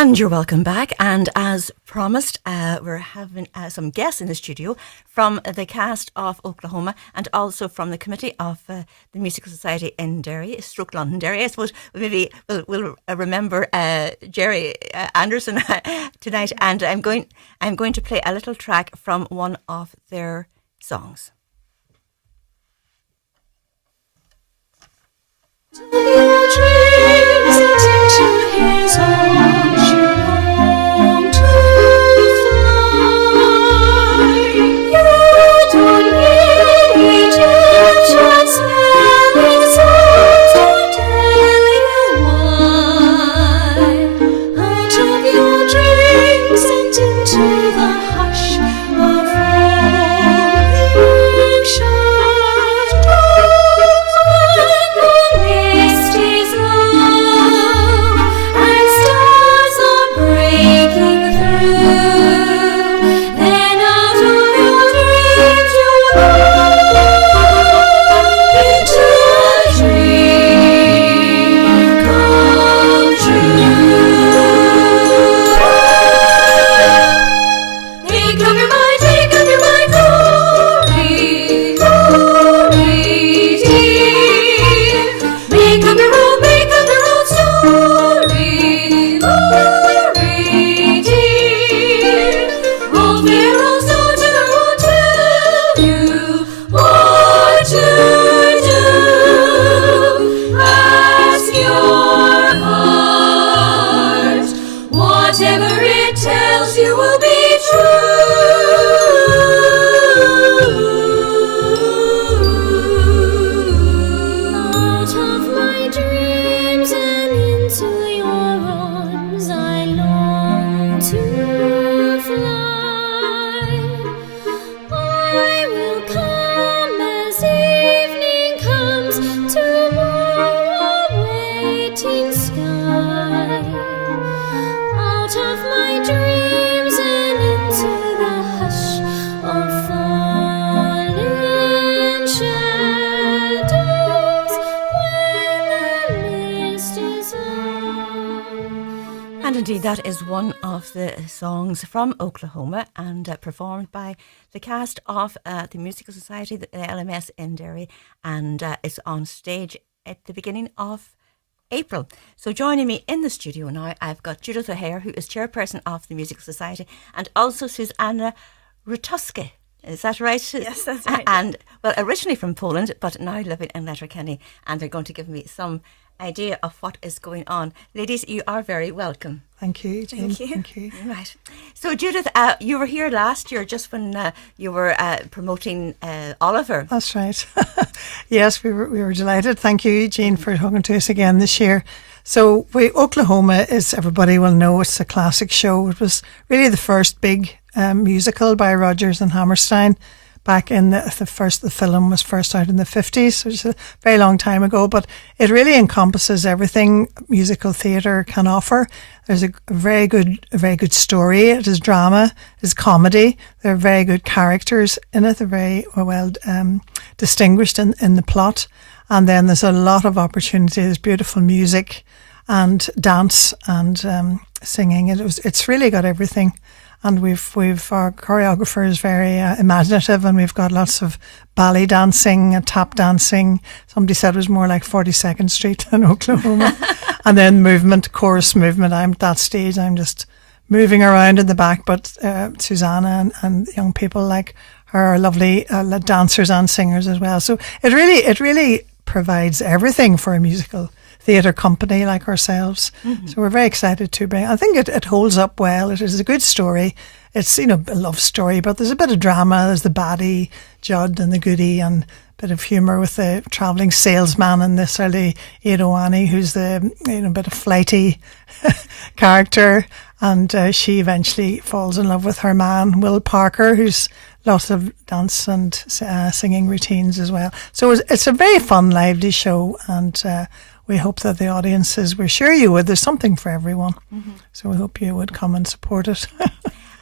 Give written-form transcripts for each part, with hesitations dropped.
And you're welcome back. And as promised, we're having some guests in the studio from the cast of Oklahoma and also from the committee of the Musical Society in Derry, Stroke Londonderry. I suppose maybe we'll remember Jerry Anderson tonight. And I'm going to play a little track from one of their songs. Your dreams into his arms you long to fly. You don't need Egyptian smelling songs to tell you why. Out of your dreams and into the hush of falling shadows. Indeed, that is one of the songs from Oklahoma and performed by the cast of the Musical Society, the LMS in Derry, and it's on stage at the beginning of April. So joining me in the studio now, I've got Judith O'Hare, who is chairperson of the Musical Society, and also Susanna Rutuske. Is that right? Yes, that's right. And, well, originally from Poland, but now living in Letterkenny, and they're going to give me some idea of what is going on. Ladies, you are very welcome. Thank you, Jane. Thank you. Right. So, Judith, you were here last year just when you were promoting Oliver. That's right. Yes, we were delighted. Thank you, Jean, for talking to us again this year. So, Oklahoma, as everybody will know, it's a classic show. It was really the first big musical by Rodgers and Hammerstein. Back in the film was first out in the 50s, which is a very long time ago, but it really encompasses everything musical theatre can offer. There's a very good story. It is drama, it is comedy. There are very good characters in it. They're very well distinguished in the plot. And then there's a lot of opportunity. There's beautiful music and dance and singing. It's really got everything. And we've our choreographer is very imaginative, and we've got lots of ballet dancing and tap dancing. Somebody said it was more like 42nd Street in Oklahoma. And then chorus movement. I'm at that stage. I'm just moving around in the back, but Susanna and young people like her are lovely dancers and singers as well. So it really provides everything for a musical theatre company like ourselves. Mm-hmm. So we're very excited to bring. I think it holds up well. It is a good story. It's a love story, but there's a bit of drama. There's the baddie Judd and the goodie, and a bit of humour with the travelling salesman and this early Edoani, who's the bit of flighty character, and she eventually falls in love with her man Will Parker, who's lots of dance and singing routines as well. So it's a very fun, lively show, and we hope that the audiences, we're sure you would, there's something for everyone. Mm-hmm. So we hope you would come and support it.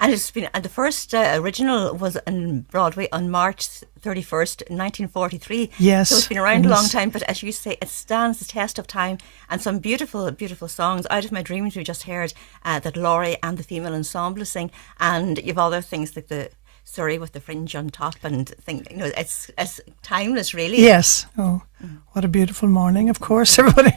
And it's been the first original was on Broadway on March 31st, 1943. Yes. So it's been around a long time, but as you say, it stands the test of time. And some beautiful, beautiful songs. Out of My Dreams, we just heard that Laurie and the female ensemble sing. And you've other things like the Surrey with the fringe on top and it's timeless, really. Yes. Oh, what a beautiful morning, of course, everybody.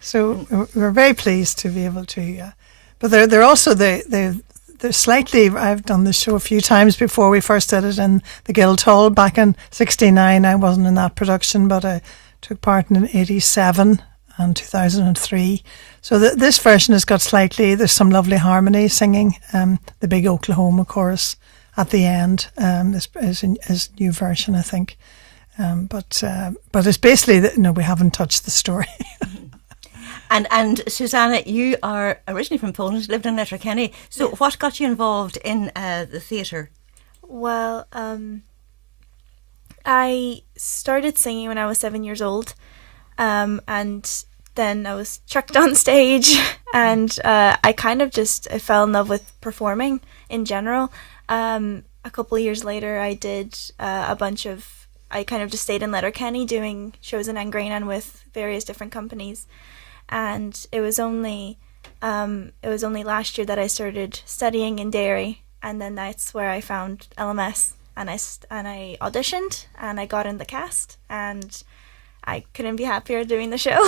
So we're very pleased to be able to. But they're also they're slightly. I've done this show a few times before. We first did it in the Guildhall back in '69. I wasn't in that production, but I took part in '87 and 2003. So this version has got slightly. There's some lovely harmony singing. The big Oklahoma chorus at the end is new version, I think. But it's basically we haven't touched the story. And Susanna, you are originally from Poland, lived in Letterkenny. So what got you involved in the theatre? Well, I started singing when I was 7 years old, and then I was chucked on stage, and I kind of I fell in love with performing in general. A couple of years later, I did I kind of just stayed in Letterkenny doing shows in Angrainan with various different companies. And it was only last year that I started studying in Derry, and then that's where I found LMS, and I auditioned, and I got in the cast, and I couldn't be happier doing the show.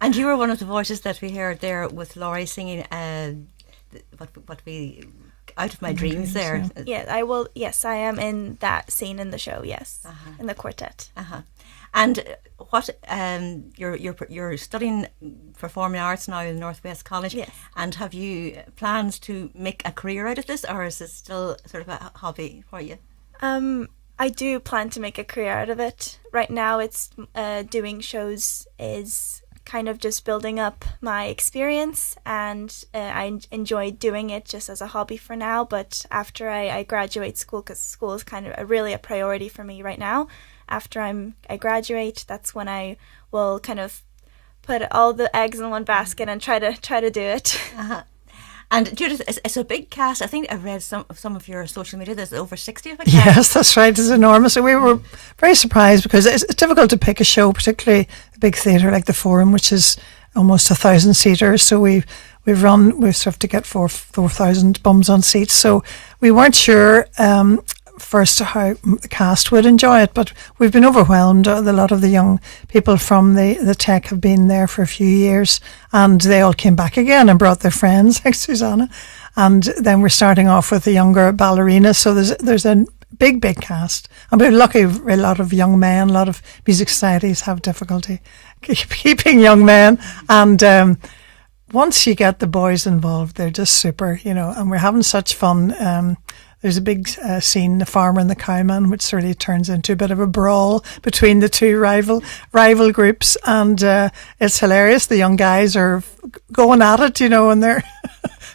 And you were one of the voices that we heard there with Laurie singing what we Out of My Dreams there. Yeah, I will. Yes, I am in that scene in the show. Yes, in the quartet. And what you're studying performing arts now in Northwest College. Yes. And have you plans to make a career out of this, or is it still sort of a hobby for you? I do plan to make a career out of it. Right now, it's doing shows is kind of just building up my experience, and I enjoy doing it just as a hobby for now. But after I graduate school, because school is kind of really a priority for me right now. After I graduate, that's when I will kind of put all the eggs in one basket and try to do it. And Judith, it's a big cast. I think I read some of your social media. There's over 60 of it. Yes, that's right. It's enormous. So we were very surprised because it's difficult to pick a show, particularly a big theatre like the Forum, which is almost 1,000 seaters. So we've sort of to get 4,000 bums on seats. So we weren't sure first how the cast would enjoy it, but we've been overwhelmed. A lot of the young people from the tech have been there for a few years, and they all came back again and brought their friends like Susanna. And then we're starting off with the younger ballerinas, so there's a big cast, and we're lucky. A lot of young men, a lot of music societies have difficulty keeping young men, and once you get the boys involved, they're just super, and we're having such fun. There's a big scene, The Farmer and the Cowman, which sort of turns into a bit of a brawl between the two rival groups, and it's hilarious. The young guys are going at it, and they're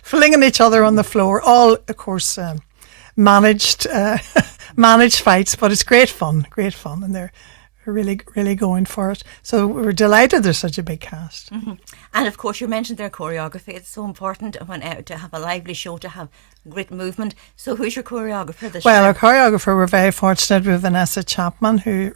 flinging each other on the floor. All, of course, managed fights, but it's great fun, and they're really, really going for it. So we're delighted there's such a big cast. Mm-hmm. And of course, you mentioned their choreography. It's so important to have a lively show, to have great movement. So who's your choreographer this year? Well, our choreographer, we're very fortunate with Vanessa Chapman, who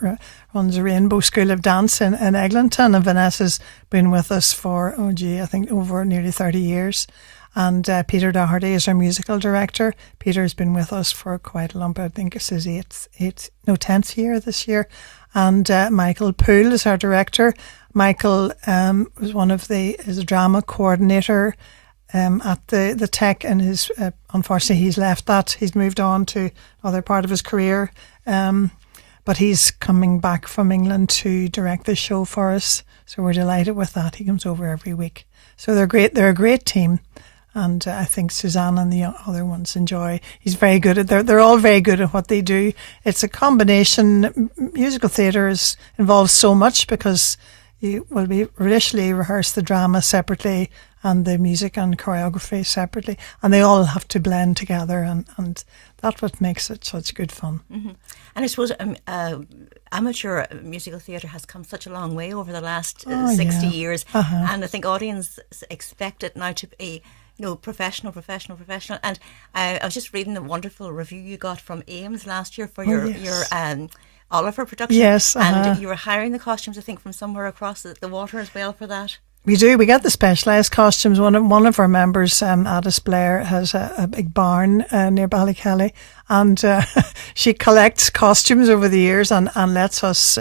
runs a Rainbow School of Dance in Eglinton. And Vanessa's been with us for, I think over nearly 30 years. And Peter Doherty is our musical director. Peter's been with us for quite a long, I think it's his 10th year this year. And Michael Poole is our director. Michael was is a drama coordinator at the Tech, and unfortunately he's left that. He's moved on to another part of his career, but he's coming back from England to direct the show for us. So we're delighted with that. He comes over every week. So they're great. They're a great team. And I think Suzanne and the other ones enjoy. He's very good at. They're all very good at what they do. It's a combination. Musical theatre involves so much because you will initially rehearse the drama separately and the music and choreography separately, and they all have to blend together, and that's what makes it such good fun. Mm-hmm. And I suppose amateur musical theatre has come such a long way over the last 60 years, and I think audiences expect it now to be No, professional. And I was just reading the wonderful review you got from Ames last year for your Oliver production. Yes, and you were hiring the costumes, I think, from somewhere across the water as well for that. We do. We get the specialised costumes. One of our members, Addis Blair, has a big barn near Ballykelly, and she collects costumes over the years and lets us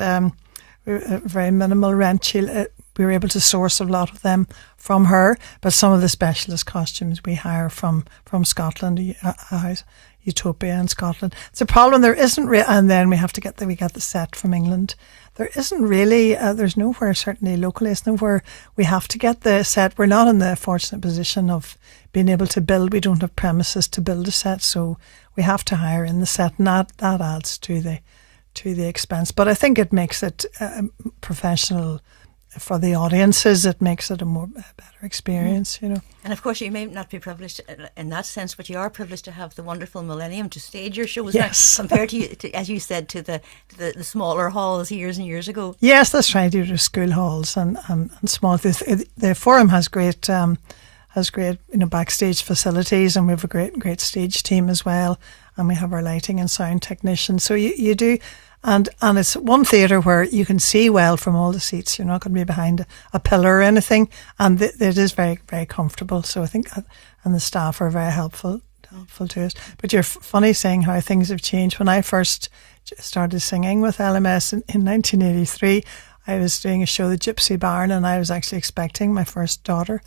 very minimal rent. We were able to source a lot of them from her, but some of the specialist costumes we hire from Scotland, Utopia in Scotland. It's a problem. There isn't, and then we have to get the set from England. There isn't really. There's nowhere, certainly locally, it's nowhere we have to get the set. We're not in the fortunate position of being able to build. We don't have premises to build a set, so we have to hire in the set, and that adds to the expense. But I think it makes it professional for the audiences. It makes it a better experience, you know. And of course, you may not be privileged in that sense, but you are privileged to have the wonderful Millennium to stage your shows. Yes. Compared to, as you said, to the smaller halls years and years ago. Yes, that's right. You do school halls and small. The Forum has great backstage facilities, and we have a great stage team as well, and we have our lighting and sound technicians. So you do. And it's one theatre where you can see well from all the seats. You're not going to be behind a pillar or anything, and it is very, very comfortable. So I think, and the staff are very helpful to us. But you're funny saying how things have changed. When I first started singing with LMS in 1983, I was doing a show, The Gypsy Barn, and I was actually expecting my first daughter,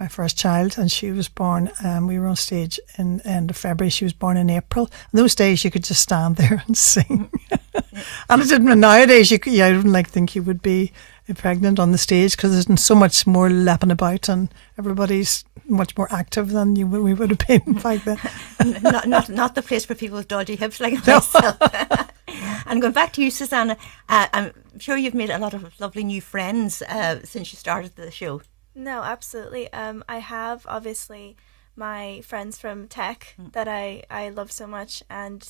my first child, and she was born. We were on stage in end of February. She was born in April. In those days, you could just stand there and sing. And it didn't. Nowadays, I wouldn't think you would be pregnant on the stage because there's so much more lapping about, and everybody's much more active than we would have been back then. not the place for people with dodgy hips like myself. And going back to you, Susanna, I'm sure you've made a lot of lovely new friends since you started the show. No, absolutely. I have obviously my friends from tech that I love so much, and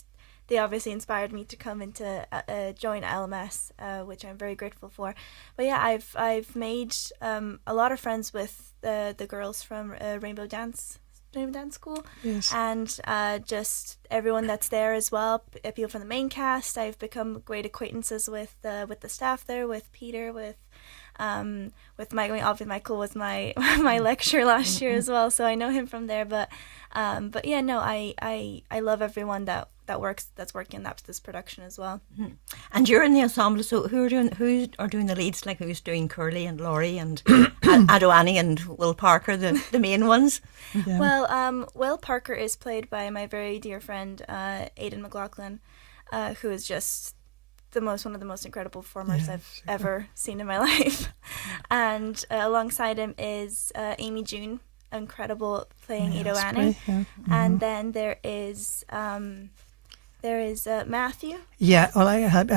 they obviously inspired me to come into join LMS, which I'm very grateful for. But yeah, I've made a lot of friends with the girls from Rainbow Dance School. Yes. And just everyone that's there as well. People from the main cast. I've become great acquaintances with the staff there, with Peter, with Mike. Obviously Michael was my lecturer last year as well, so I know him from there. But yeah, no, I love everyone that's working on this production as well. Mm-hmm. And you're in the ensemble, so who are doing the leads? Like who's doing Curly and Laurie and Ado Annie and Will Parker, the main ones? Yeah. Well, Will Parker is played by my very dear friend Aidan McLaughlin, who is just one of the most incredible performers I've ever seen in my life. And alongside him is Amy June, incredible, playing Ado Annie. Yeah. Mm-hmm. And then there is Matthew. Yeah, well, I had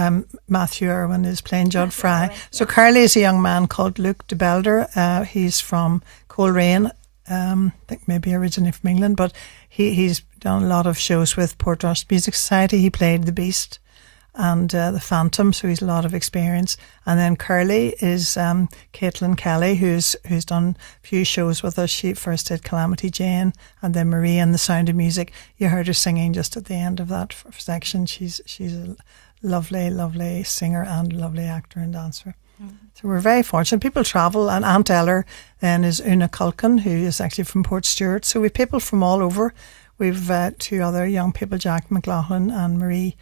Matthew Irwin is playing Judd Fry. So Carly is a young man called Luke de Belder. He's from Coleraine, I think maybe originally from England, but he's done a lot of shows with Portrush Music Society. He played The Beast and the Phantom, so he's a lot of experience. And then Curly is Caitlin Kelly, who's done a few shows with us. She first did Calamity Jane, and then Marie and The Sound of Music. You heard her singing just at the end of that section. She's a lovely singer and lovely actor and dancer. Mm-hmm. So we're very fortunate. People travel, and Aunt Eller then is Una Culkin, who is actually from Portstewart. So we've people from all over. We've two other young people, Jack McLaughlin and Marie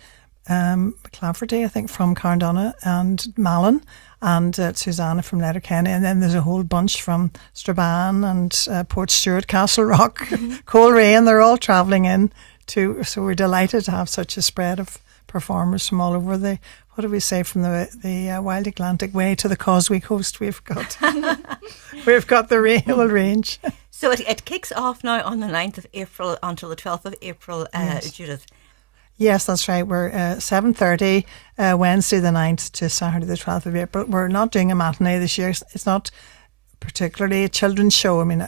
McClafferty, I think, from Carndonna, and Malin, and Susanna from Letterkenny, and then there's a whole bunch from Strabane and Portstewart, Castle Rock, Coleraine. They're all travelling in too, so we're delighted to have such a spread of performers from all over the, what do we say, from the Wild Atlantic way to the Causeway Coast. We've got the whole range. So it kicks off now on the 9th of April until the 12th of April, yes. Judith. Yes, that's right. We're 7:30 Wednesday the 9th to Saturday the 12th of April. We're not doing a matinee this year. It's not particularly a children's show. I mean,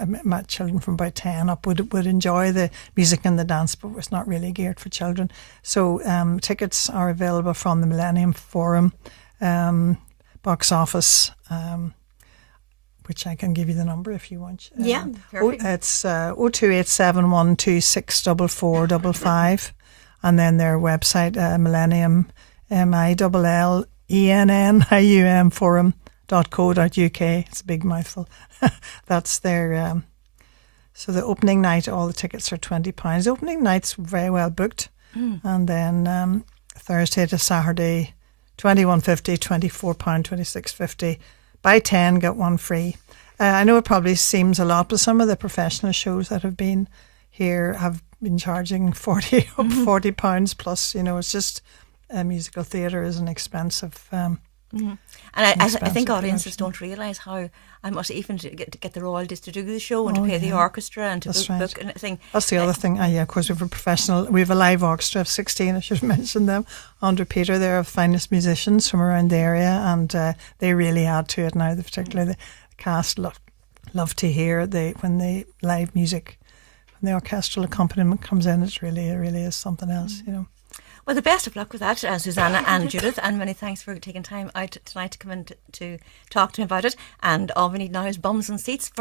children from about 10 up would enjoy the music and the dance, but it's not really geared for children. So tickets are available from the Millennium Forum box office which I can give you the number if you want. Yeah, perfect. It's 0287126445, and then their website, Millennium, MILLENNIUM forum.co.uk. It's a big mouthful. That's their... so the opening night, all the tickets are £20. The opening night's very well booked. And then Thursday to Saturday, £21.50, £24, £26.50. Buy 10, get one free. I know it probably seems a lot, but some of the professional shows that have been here have been charging £40 plus. You know, it's just musical theatre is an expensive. And I think audiences don't realise how much even to get the royalties to do the show and to pay the orchestra and to book and thing. That's the other thing. Yeah, of course, we have a live orchestra of 16. I should mention them. Andre Peter, they're the finest musicians from around the area, and they really add to it now. Particularly the cast love to hear when the live music, when the orchestral accompaniment comes in. It really is something else, you know. Well, the best of luck with that, Susanna and Judith, and many thanks for taking time out tonight to come in to talk to me about it. And all we need now is bums and seats for